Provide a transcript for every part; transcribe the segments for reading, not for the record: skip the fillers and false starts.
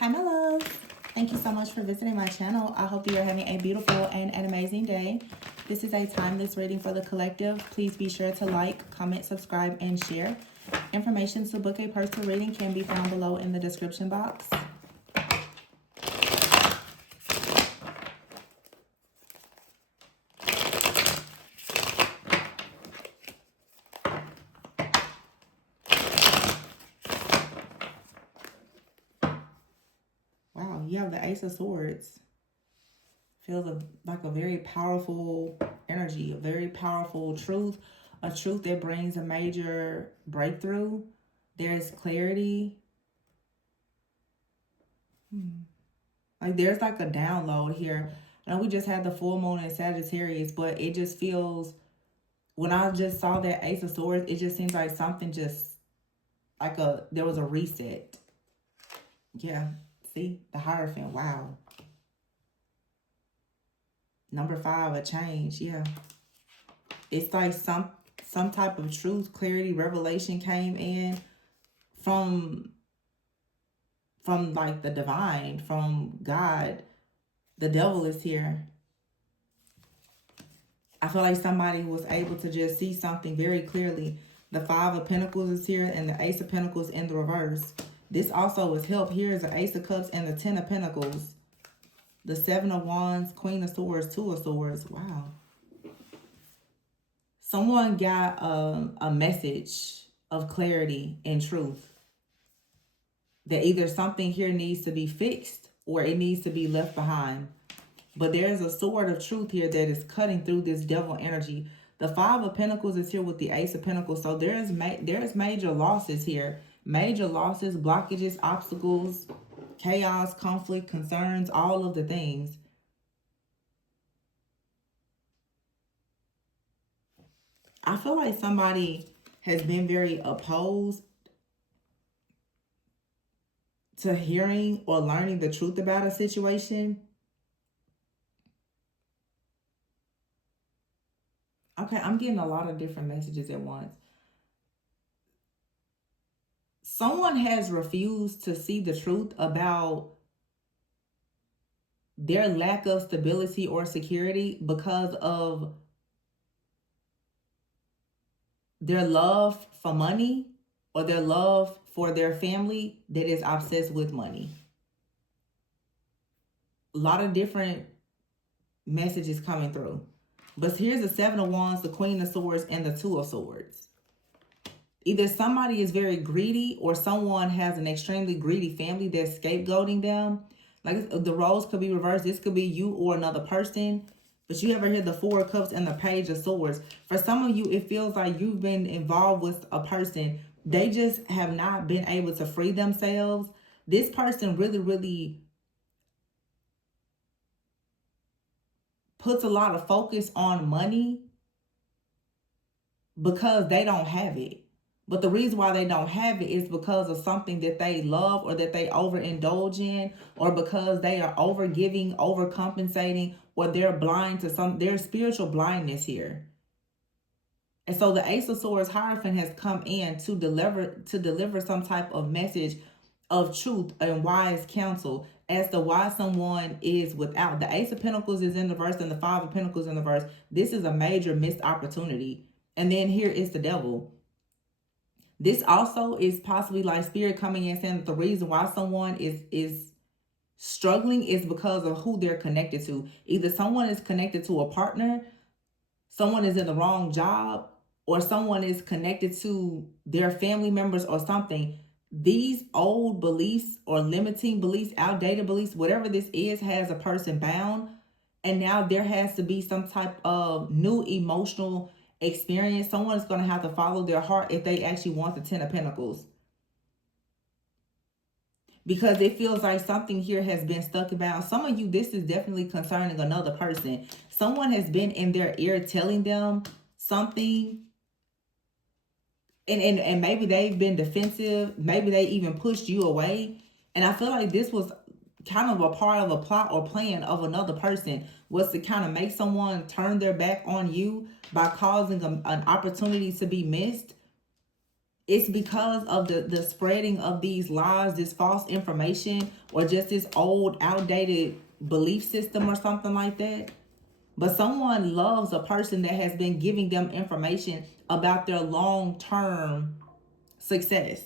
Hi, my loves. Thank you so much for visiting my channel. I hope you are having a beautiful and an amazing day. This is a timeless reading for the collective. Please be sure to like, comment, subscribe, and share. Information to book a personal reading can be found below in the description box. Wow, you have the Ace of Swords. Feels like a very powerful energy, a very powerful truth, a truth that brings a major breakthrough. There's clarity. Like there's like a download here. I know we just had the full moon in Sagittarius, but it just feels, when I just saw that Ace of Swords, it just seems like something just, there was a reset. Yeah, see, the Hierophant, wow. Number 5, a change, yeah. It's like some type of truth, clarity, revelation came in from like the divine, from God. The devil is here. I feel like somebody was able to just see something very clearly. The 5 of Pentacles is here and the Ace of Pentacles in the reverse. This also is help. Here is the Ace of Cups and the 10 of Pentacles. The 7 of Wands, Queen of Swords, 2 of Swords. Wow. Someone got a message of clarity and truth. That either something here needs to be fixed or it needs to be left behind. But there's a sword of truth here that is cutting through this devil energy. The 5 of Pentacles is here with the Ace of Pentacles. So there's major losses here. Major losses, blockages, obstacles, chaos, conflict, concerns, all of the things. I feel like somebody has been very opposed to hearing or learning the truth about a situation. Okay, I'm getting a lot of different messages at once. Someone has refused to see the truth about their lack of stability or security because of their love for money or their love for their family that is obsessed with money. A lot of different messages coming through. But here's the 7 of Wands, the Queen of Swords, and the 2 of Swords. Either somebody is very greedy or someone has an extremely greedy family that's scapegoating them. Like the roles could be reversed. This could be you or another person. But you ever hear the 4 of Cups and the Page of Swords? For some of you, it feels like you've been involved with a person. They just have not been able to free themselves. This person really puts a lot of focus on money because they don't have it. But the reason why they don't have it is because of something that they love or that they overindulge in, or because they are overgiving, overcompensating, or they're blind to there's spiritual blindness here. And so the Ace of Swords Hierophant has come in to deliver some type of message of truth and wise counsel as to why someone is without. The Ace of Pentacles is in the verse and the 5 of Pentacles in the verse. This is a major missed opportunity. And then here is the devil. This also is possibly like spirit coming in saying that the reason why someone is struggling is because of who they're connected to. Either someone is connected to a partner, someone is in the wrong job, or someone is connected to their family members or something. These old beliefs or limiting beliefs, outdated beliefs, whatever this is, has a person bound. And now there has to be some type of new emotional experience. Someone is going to have to follow their heart if they actually want the 10 of Pentacles. Because it feels like something here has been stuck about. Some of you, this is definitely concerning another person. Someone has been in their ear telling them something. And maybe they've been defensive. Maybe they even pushed you away. And I feel like this was kind of a part of a plot or plan of another person, was to kind of make someone turn their back on you by causing an opportunity to be missed. it's because of the spreading of these lies, this false information, or just this old outdated belief system or something like that. But someone loves a person that has been giving them information about their long-term success.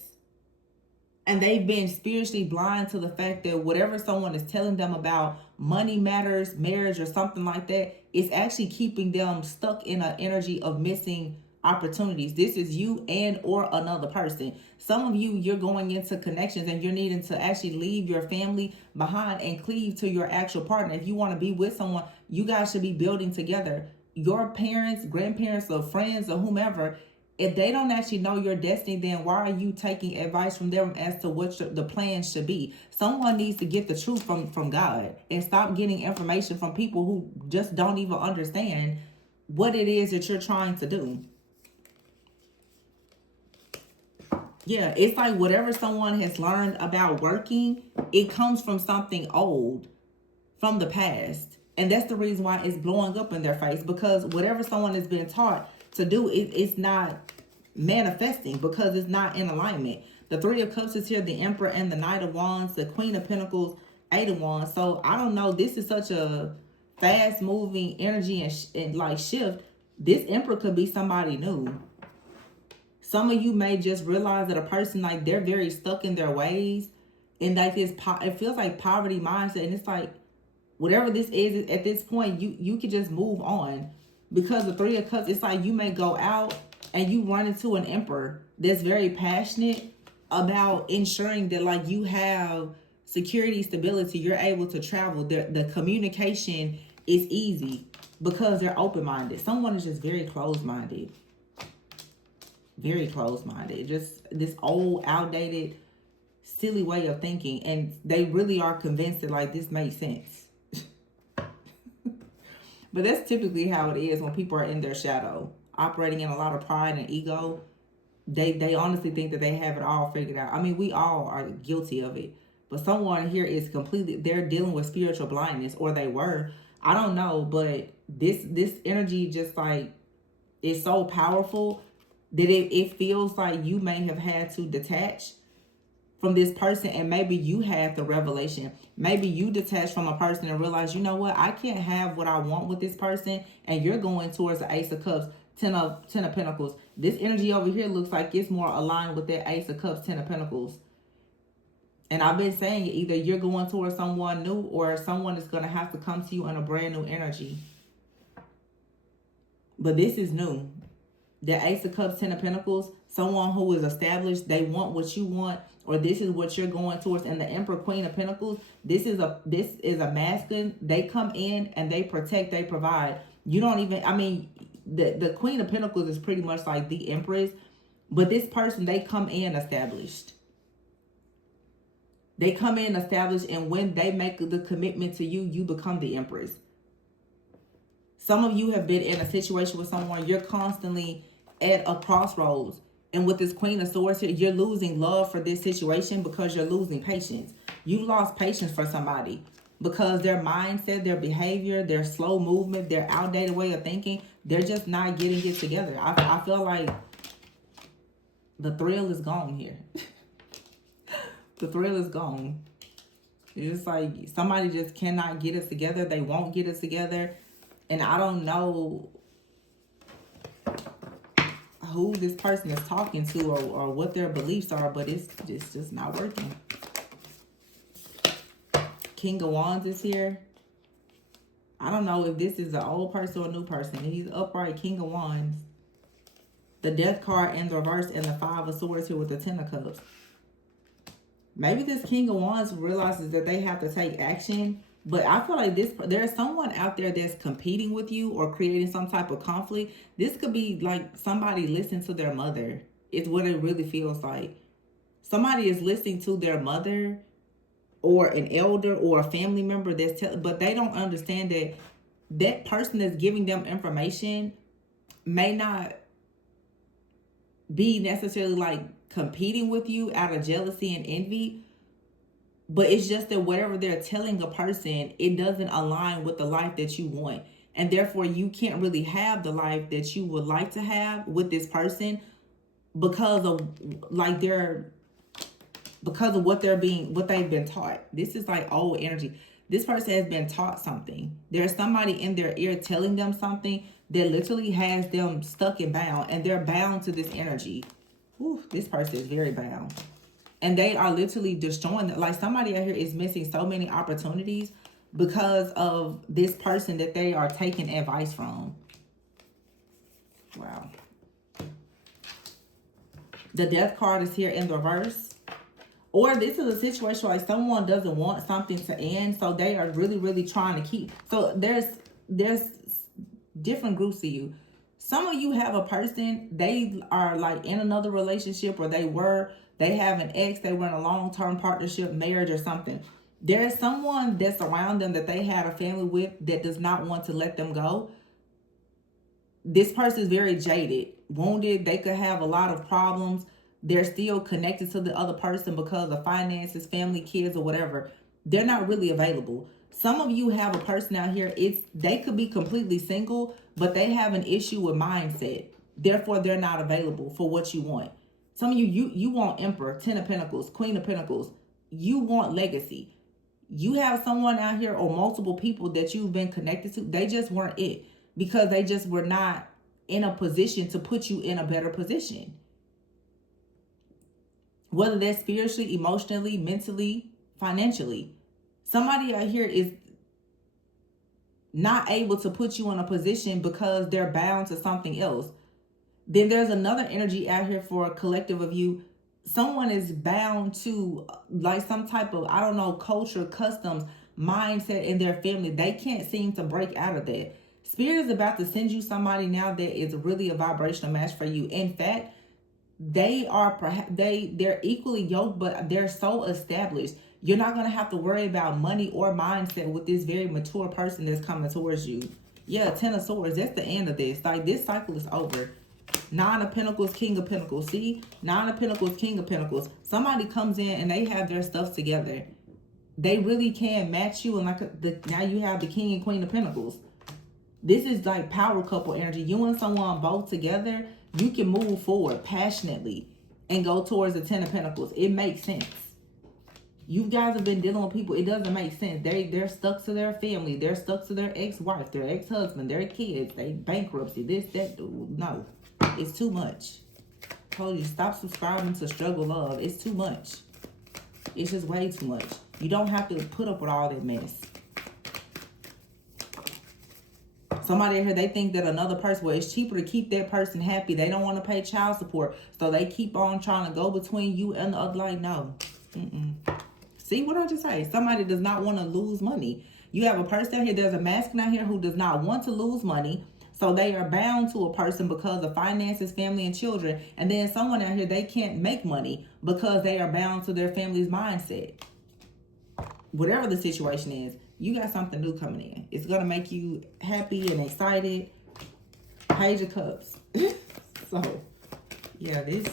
And they've been spiritually blind to the fact that whatever someone is telling them about money matters, marriage, or something like that, is actually keeping them stuck in an energy of missing opportunities. This is you and or another person. Some of you, you're going into connections and you're needing to actually leave your family behind and cleave to your actual partner. If you want to be with someone, you guys should be building together. Your parents, grandparents, or friends, or whomever, if they don't actually know your destiny, then why are you taking advice from them as to what the plan should be? Someone needs to get the truth from God and stop getting information from people who just don't even understand what it is that you're trying to do. Yeah, it's like whatever someone has learned about working, it comes from something old, from the past. And that's the reason why it's blowing up in their face, because whatever someone has been taught to do, it's not manifesting because it's not in alignment. The Three of Cups is here, the Emperor and the Knight of Wands, the Queen of Pentacles, Eight of Wands. So I don't know, this is such a fast moving energy and like shift. This Emperor could be somebody new. Some of you may just realize that a person, like, they're very stuck in their ways, and like this, it feels like poverty mindset, and it's like whatever this is at this point, you can just move on, because the Three of Cups, it's like you may go out and you run into an Emperor that's very passionate about ensuring that, like, you have security, stability, you're able to travel, the communication is easy because they're open-minded. Someone is just very closed-minded. Very closed-minded. Just this old, outdated, silly way of thinking. And they really are convinced that, like, this makes sense. But that's typically how it is when people are in their shadow, operating in a lot of pride and ego. They honestly think that they have it all figured out. I mean, we all are guilty of it. But someone here is completely, they're dealing with spiritual blindness, or they were. I don't know, but this energy just, like, is so powerful that it feels like you may have had to detach from this person, and maybe you had the revelation. Maybe you detached from a person and realized, you know what, I can't have what I want with this person, and you're going towards the Ace of Cups, Ten of Pentacles. This energy over here looks like it's more aligned with that Ace of Cups, Ten of Pentacles. And I've been saying, either you're going towards someone new, or someone is going to have to come to you in a brand new energy. But this is new. The Ace of Cups, Ten of Pentacles, someone who is established, they want what you want, or this is what you're going towards. And the Emperor, Queen of Pentacles, this is a masculine. They come in and they protect, they provide. You don't even, I mean, the Queen of Pentacles is pretty much like the Empress, but this person, they come in established. They come in established, and when they make the commitment to you, you become the Empress. Some of you have been in a situation with someone, you're constantly at a crossroads. And with this Queen of Swords here, you're losing love for this situation because you're losing patience. You've lost patience for somebody because their mindset, their behavior, their slow movement, their outdated way of thinking, they're just not getting it together. I feel like the thrill is gone here. The thrill is gone. It's like somebody just cannot get it together. They won't get it together. And I don't know who this person is talking to, or what their beliefs are, but it's just not working. King of Wands is here. I don't know if this is an old person or a new person. He's upright, King of Wands. The Death card in the reverse, and the Five of Swords here with the Ten of Cups. Maybe this King of Wands realizes that they have to take action. But I feel like there's someone out there that's competing with you or creating some type of conflict. This could be like somebody listening to their mother. It's what it really feels like. Somebody is listening to their mother or an elder or a family member but they don't understand that that person that's giving them information may not be necessarily like competing with you out of jealousy and envy. But it's just that whatever they're telling a person, it doesn't align with the life that you want. And therefore, you can't really have the life that you would like to have with this person because of like because of what they've been taught. This is like old energy. This person has been taught something. There's somebody in their ear telling them something that literally has them stuck and bound, and they're bound to this energy. Ooh, this person is very bound. And they are literally destroying it. Like somebody out here is missing so many opportunities because of this person that they are taking advice from. Wow. The death card is here in the reverse. Or this is a situation like someone doesn't want something to end, so they are really, really trying to keep. So there's different groups of you. Some of you have a person, they are like in another relationship, or they have an ex, they were in a long-term partnership, marriage or something. There's someone that's around them that they had a family with that does not want to let them go. This person is very jaded, wounded. They could have a lot of problems. They're still connected to the other person because of finances, family, kids, or whatever. They're not really available. Some of you have a person out here, they could be completely single, but they have an issue with mindset. Therefore, they're not available for what you want. Some of you want Emperor, 10 of Pentacles, Queen of Pentacles. You want legacy. You have someone out here or multiple people that you've been connected to. They just weren't it because they just were not in a position to put you in a better position. Whether that's spiritually, emotionally, mentally, financially. Somebody out here is not able to put you in a position because they're bound to something else. Then there's another energy out here for a collective of you. Someone is bound to like some type of, I don't know, culture, customs, mindset in their family. They can't seem to break out of that. Spirit is about to send you somebody now that is really a vibrational match for you. In fact, they're equally yoked, but they're so established. You're not going to have to worry about money or mindset with this very mature person that's coming towards you. Yeah, 10 of Swords, that's the end of this. Like, this cycle is over. 9 of Pentacles, King of Pentacles. See? 9 of Pentacles, King of Pentacles. Somebody comes in and they have their stuff together. They really can match you. And now you have the King and Queen of Pentacles. This is like power couple energy. You and someone both together, you can move forward passionately and go towards the 10 of Pentacles. It makes sense. You guys have been dealing with people. It doesn't make sense. They're stuck to their family. They're stuck to their ex-wife, their ex-husband, their kids. They bankruptcy, this, that. No, it's too much. I told you, stop subscribing to Struggle Love. It's too much. It's just way too much. You don't have to put up with all that mess. Somebody here, they think that another person, well, it's cheaper to keep that person happy. They don't want to pay child support. So they keep on trying to go between you and the other. Like, no. See what I just say? Somebody does not want to lose money. You have a person out here, there's a masculine out here who does not want to lose money. So they are bound to a person because of finances, family, and children. And then someone out here, they can't make money because they are bound to their family's mindset. Whatever the situation is, you got something new coming in. It's going to make you happy and excited. Page of Cups. So, yeah, this,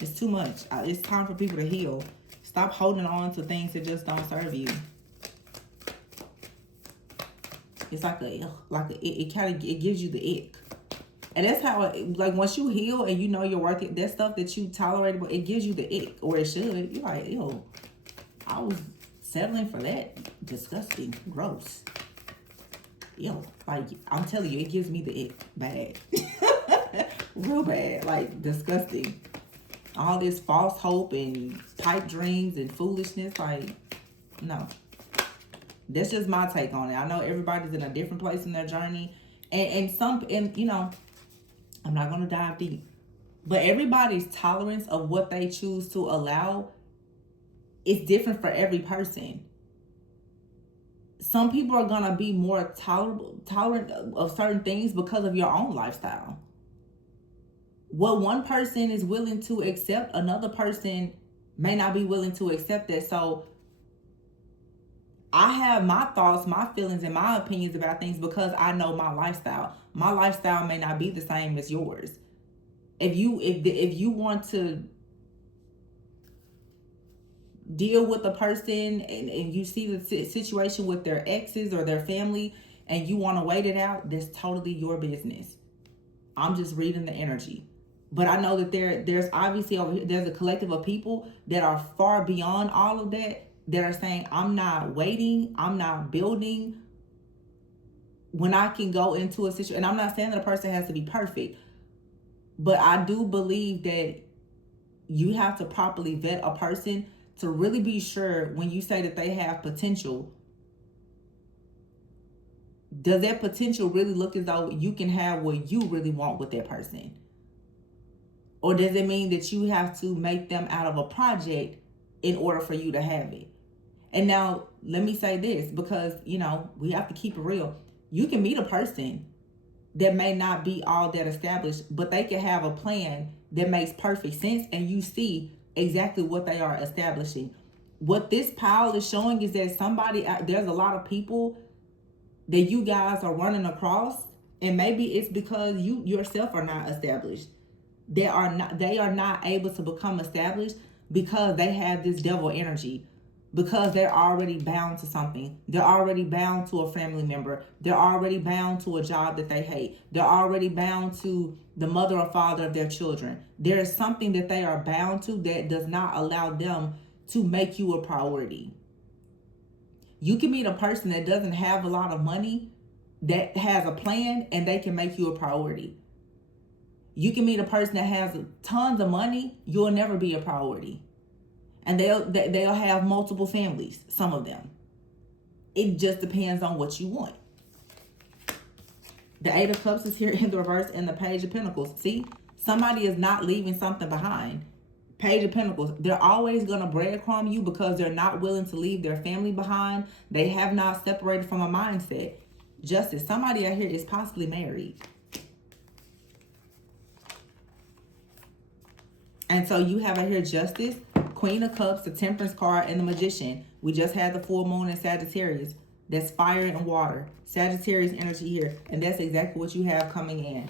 it's too much. It's time for people to heal. Stop holding on to things that just don't serve you. It's like it gives you the ick. And that's how, like, once you heal and you know you're worth it, that stuff that you tolerate, it gives you the ick, or it should. You're like, ew, I was settling for that. Disgusting. Gross. Yo, like, I'm telling you, it gives me the ick. Bad. Real bad. Like, disgusting. All this false hope and pipe dreams and foolishness. Like, no. That's just my take on it. I know everybody's in a different place in their journey. And you know, I'm not going to dive deep. But everybody's tolerance of what they choose to allow is different for every person. Some people are going to be more tolerant of certain things because of your own lifestyle. What one person is willing to accept, another person may not be willing to accept that. So I have my thoughts, my feelings, and my opinions about things because I know my lifestyle. My lifestyle may not be the same as yours. If you want to deal with a person and you see the situation with their exes or their family and you want to wait it out, that's totally your business. I'm just reading the energy. But I know that there's obviously over here, there's a collective of people that are far beyond all of that, that are saying, I'm not waiting, I'm not building when I can go into a situation. And I'm not saying that a person has to be perfect, but I do believe that you have to properly vet a person to really be sure when you say that they have potential. Does that potential really look as though you can have what you really want with that person? Or does it mean that you have to make them out of a project in order for you to have it? And now, let me say this, because, we have to keep it real. You can meet a person that may not be all that established, but they can have a plan that makes perfect sense, and you see exactly what they are establishing. What this pile is showing is that there's a lot of people that you guys are running across, and maybe it's because you yourself are not established. They are not able to become established because they have this devil energy, because they're already bound to something. They're already bound to a family member. They're already bound to a job that they hate. They're already bound to the mother or father of their children. There is something that they are bound to that does not allow them to make you a priority. You can meet a person that doesn't have a lot of money, that has a plan, and they can make you a priority. You can meet a person that has tons of money, you'll never be a priority. And they'll have multiple families, some of them. It just depends on what you want. The Eight of Cups is here in the reverse, and the Page of Pentacles. See, somebody is not leaving something behind. Page of Pentacles, they're always going to breadcrumb you because they're not willing to leave their family behind. They have not separated from a mindset. Justice, somebody out here is possibly married. And so you have out here Justice, Queen of Cups, the Temperance card, and the Magician. We just had the full moon in Sagittarius. That's fire and water. Sagittarius energy here. And that's exactly what you have coming in.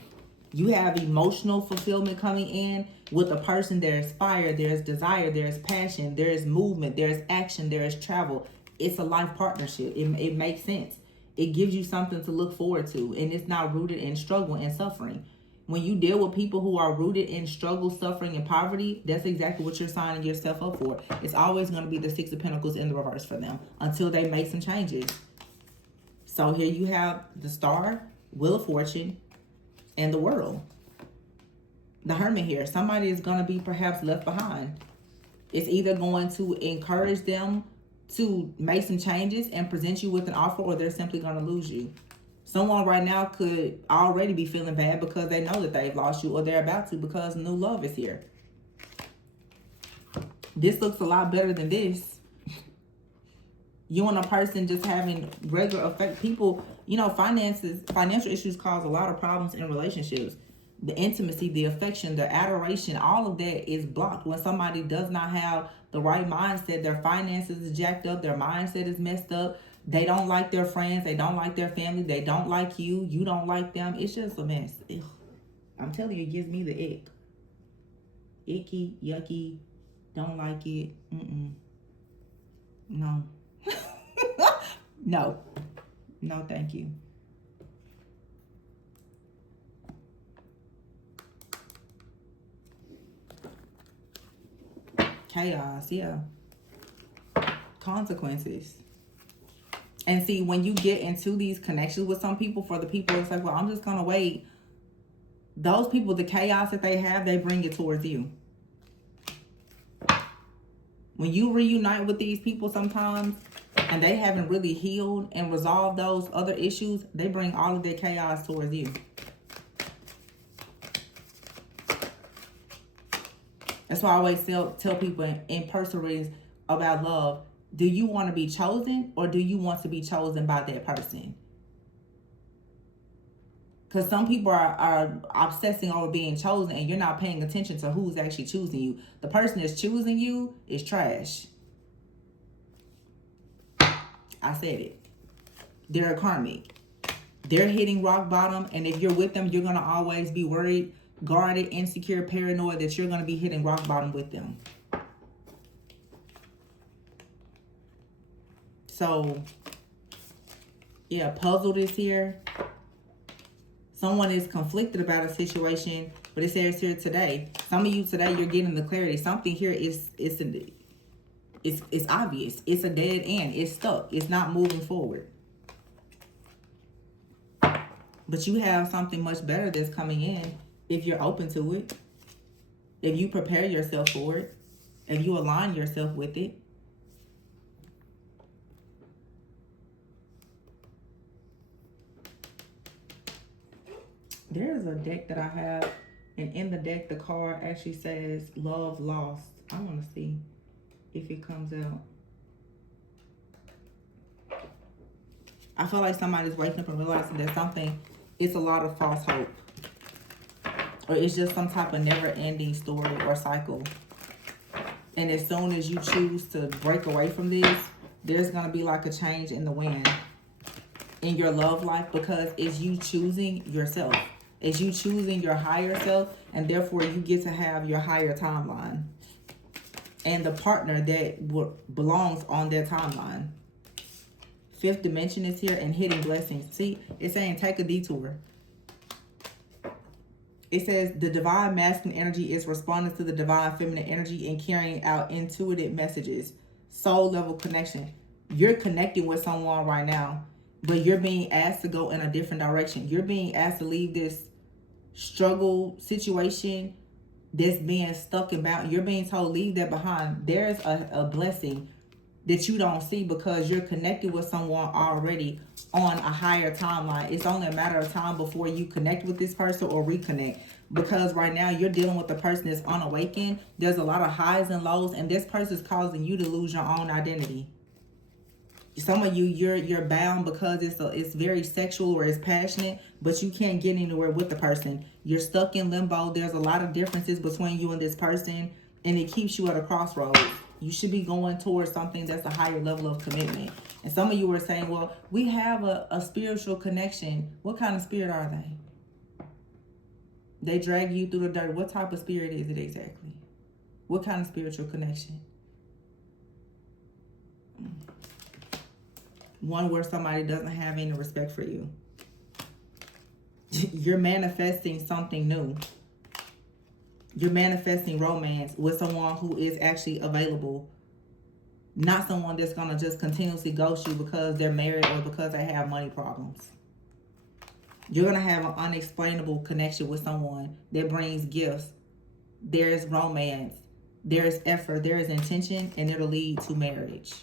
You have emotional fulfillment coming in with a person. There's fire, there's desire, there's passion, there's movement, there's action, there's travel. It's a life partnership. It makes sense. It gives you something to look forward to. And it's not rooted in struggle and suffering. When you deal with people who are rooted in struggle, suffering, and poverty, that's exactly what you're signing yourself up for. It's always going to be the Six of Pentacles in the reverse for them until they make some changes. So here you have the Star, Wheel of Fortune, and the World. The Hermit here. Somebody is going to be perhaps left behind. It's either going to encourage them to make some changes and present you with an offer, or they're simply going to lose you. Someone right now could already be feeling bad because they know that they've lost you, or they're about to because new love is here. This looks a lot better than this. You and a person just having regular effect. People, financial issues cause a lot of problems in relationships. The intimacy, the affection, the adoration, all of that is blocked when somebody does not have the right mindset. Their finances is jacked up. Their mindset is messed up. They don't like their friends. They don't like their family. They don't like you. You don't like them. It's just a mess. Ugh. I'm telling you, it gives me the ick. Icky, yucky, don't like it. No. No. No, thank you. Chaos, yeah. Consequences. And see, when you get into these connections with some people, for the people, it's like, well, I'm just going to wait. Those people, the chaos that they have, they bring it towards you. When you reunite with these people sometimes, and they haven't really healed and resolved those other issues, they bring all of their chaos towards you. That's why I always tell people in personal readings about love. Do you want to be chosen, or do you want to be chosen by that person? Because some people are obsessing over being chosen, and you're not paying attention to who's actually choosing you. The person that's choosing you is trash. I said it. They're a karmic. They're hitting rock bottom, and if you're with them, you're going to always be worried, guarded, insecure, paranoid that you're going to be hitting rock bottom with them. So, yeah, puzzled is here. Someone is conflicted about a situation, but it says here today. Some of you today, you're getting the clarity. Something here it's obvious. It's a dead end. It's stuck. It's not moving forward. But you have something much better that's coming in if you're open to it. If you prepare yourself for it. If you align yourself with it. There's a deck that I have, and in the deck, the card actually says love lost. I want to see if it comes out. I feel like somebody's waking up and realizing that something, it's a lot of false hope. Or it's just some type of never-ending story or cycle. And as soon as you choose to break away from this, there's going to be like a change in the wind in your love life, because it's you choosing yourself. It's you choosing your higher self, and therefore you get to have your higher timeline and the partner that belongs on their timeline. Fifth dimension is here, and hidden blessings. See, it's saying take a detour. It says the divine masculine energy is responding to the divine feminine energy and carrying out intuitive messages. Soul level connection. You're connecting with someone right now, but you're being asked to go in a different direction. You're being asked to leave this struggle situation that's being stuck about. You're being told leave that behind. There's a blessing that you don't see because you're connected with someone already on a higher timeline. It's only a matter of time before you connect with this person or reconnect. Because right now you're dealing with a person that's unawakened. There's a lot of highs and lows, and this person is causing you to lose your own identity. Some of you, you're bound because it's very sexual or it's passionate, but you can't get anywhere with the person. You're stuck in limbo. There's a lot of differences between you and this person, and it keeps you at a crossroads. You should be going towards something that's a higher level of commitment. And some of you were saying, well, we have a spiritual connection. What kind of spirit are they? They drag you through the dirt. What type of spirit is it exactly? What kind of spiritual connection? One where somebody doesn't have any respect for you. You're manifesting something new. You're manifesting romance with someone who is actually available. Not someone that's going to just continuously ghost you because they're married or because they have money problems. You're going to have an unexplainable connection with someone that brings gifts. There's romance. There's effort. There is intention, and it'll lead to marriage.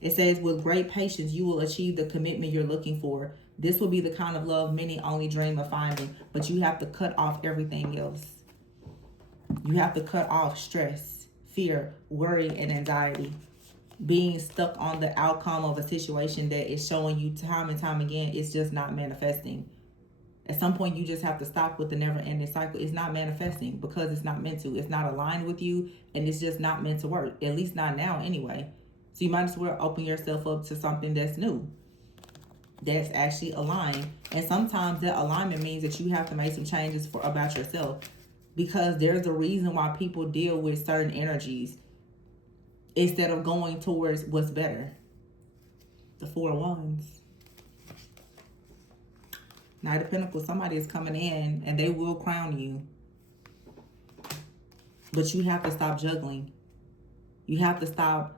It says, with great patience, you will achieve the commitment you're looking for. This will be the kind of love many only dream of finding, but you have to cut off everything else. You have to cut off stress, fear, worry, and anxiety. Being stuck on the outcome of a situation that is showing you time and time again, it's just not manifesting. At some point, you just have to stop with the never-ending cycle. It's not manifesting because it's not meant to. It's not aligned with you, and it's just not meant to work. At least not now anyway. So you might as well open yourself up to something that's new, that's actually aligned. And sometimes that alignment means that you have to make some changes about yourself, because there's a reason why people deal with certain energies instead of going towards what's better. The Four of Wands. Knight of Pentacles, somebody is coming in and they will crown you. But you have to stop juggling. You have to stop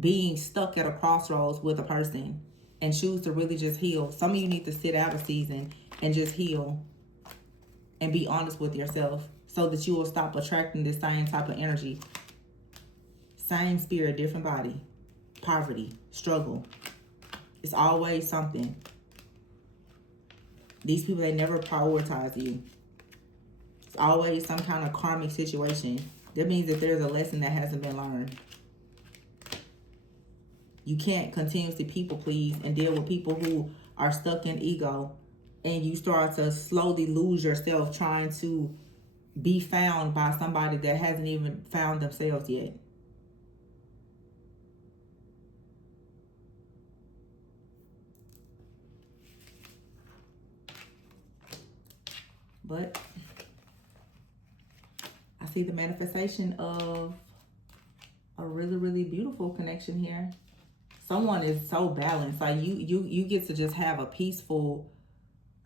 being stuck at a crossroads with a person and choose to really just heal. Some of you need to sit out a season and just heal and be honest with yourself so that you will stop attracting this same type of energy. Same spirit, different body. Poverty, struggle. It's always something. These people, they never prioritize you. It's always some kind of karmic situation. That means that there's a lesson that hasn't been learned. You can't continuously people please and deal with people who are stuck in ego, and you start to slowly lose yourself trying to be found by somebody that hasn't even found themselves yet. But I see the manifestation of a really, really beautiful connection here. Someone is so balanced. Like you get to just have a peaceful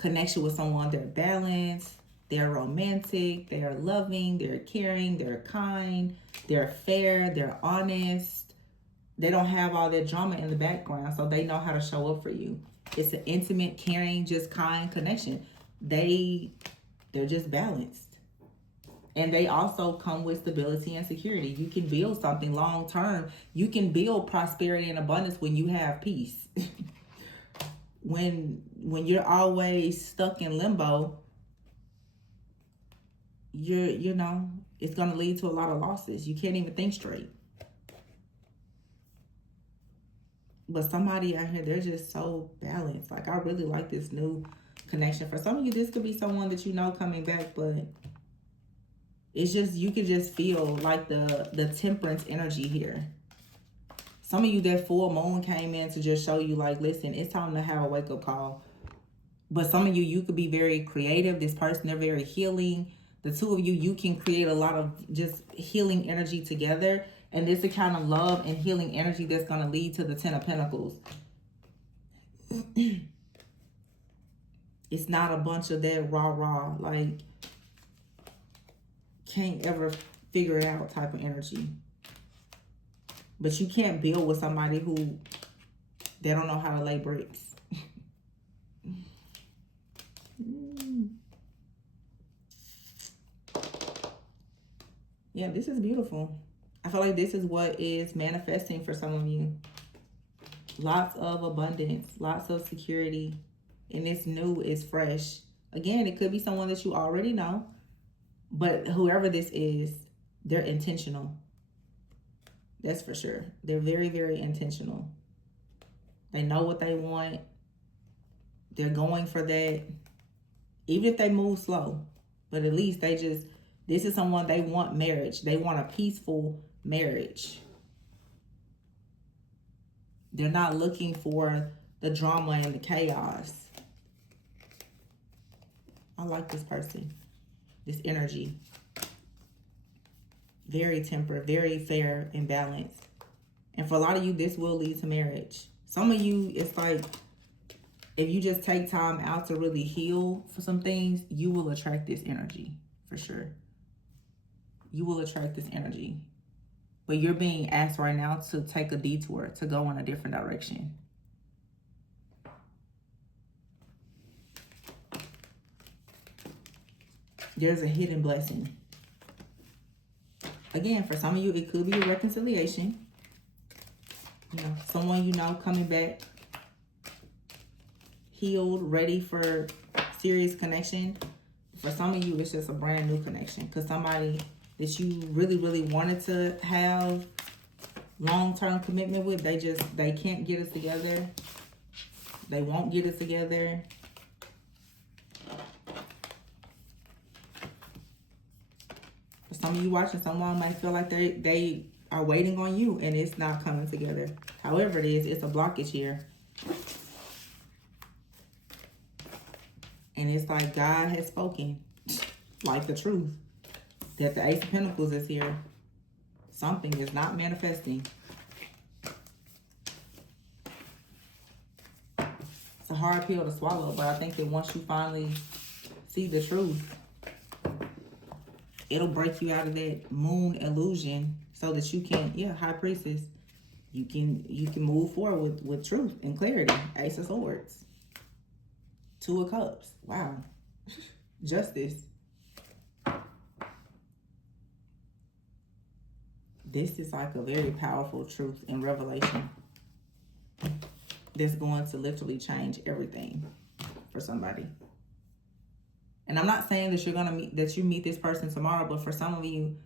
connection with someone, they're balanced, they're romantic, they're loving, they're caring, they're kind, they're fair, they're honest. They don't have all that drama in the background, so they know how to show up for you. It's an intimate, caring, just kind connection. They're just balanced. And they also come with stability and security. You can build something long term. You can build prosperity and abundance when you have peace. when you're always stuck in limbo, it's gonna lead to a lot of losses. You can't even think straight. But somebody out here, they're just so balanced. Like, I really like this new connection. For some of you, this could be someone that you know coming back, but it's just, you could just feel like the temperance energy here. Some of you, that full moon came in to just show you, like, listen, it's time to have a wake-up call. But some of you, you could be very creative. This person, they're very healing. The two of you, you can create a lot of just healing energy together. And this is the kind of love and healing energy that's going to lead to the 10 of Pentacles. It's not a bunch of that rah-rah, like, can't ever figure it out type of energy. But you can't build with somebody who, they don't know how to lay bricks. Yeah, this is beautiful. I feel like this is what is manifesting for some of you. Lots of abundance, lots of security, and it's new, it's fresh. Again, it could be someone that you already know, but whoever this is, they're intentional. That's for sure. They're very, very intentional. They know what they want. They're going for that. Even if they move slow, but at least this is someone, they want marriage. They want a peaceful marriage. They're not looking for the drama and the chaos. I like this person, this energy. Very tempered, very fair and balanced. And for a lot of you, this will lead to marriage. Some of you, it's like, if you just take time out to really heal for some things, you will attract this energy, for sure. You will attract this energy. But you're being asked right now to take a detour, to go in a different direction. There's a hidden blessing. Again, for some of you, it could be a reconciliation. You know, someone you know coming back, healed, ready for serious connection. For some of you, it's just a brand new connection. Because somebody that you really, really wanted to have long-term commitment with, they can't get it together. They won't get it together. For some of you watching, someone might feel like they are waiting on you and it's not coming together. However it is, it's a blockage here. And it's like God has spoken, like the truth, that the Ace of Pentacles is here. Something is not manifesting. It's a hard pill to swallow, but I think that once you finally see the truth, it'll break you out of that moon illusion so that you can, High Priestess, you can move forward with truth and clarity. Ace of Swords. Two of Cups. Wow. Justice. This is like a very powerful truth and revelation that's going to literally change everything for somebody. And I'm not saying that you meet this person tomorrow, but for some of you,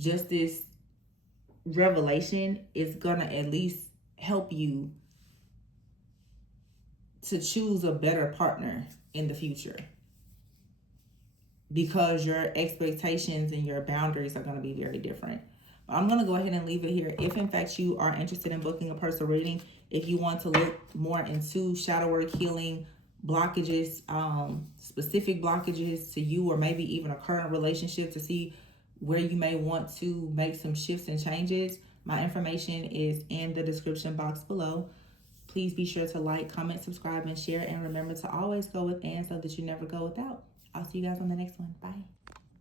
just this revelation is gonna at least help you to choose a better partner in the future, because your expectations and your boundaries are going to be very different. I'm going to go ahead and leave it here. If in fact you are interested in booking a personal reading, if you want to look more into shadow work, healing, blockages, specific blockages to you, or maybe even a current relationship, to see where you may want to make some shifts and changes, my information is in the description box below. Please be sure to like, comment, subscribe, and share. And remember to always go within so that you never go without. I'll see you guys on the next one. Bye.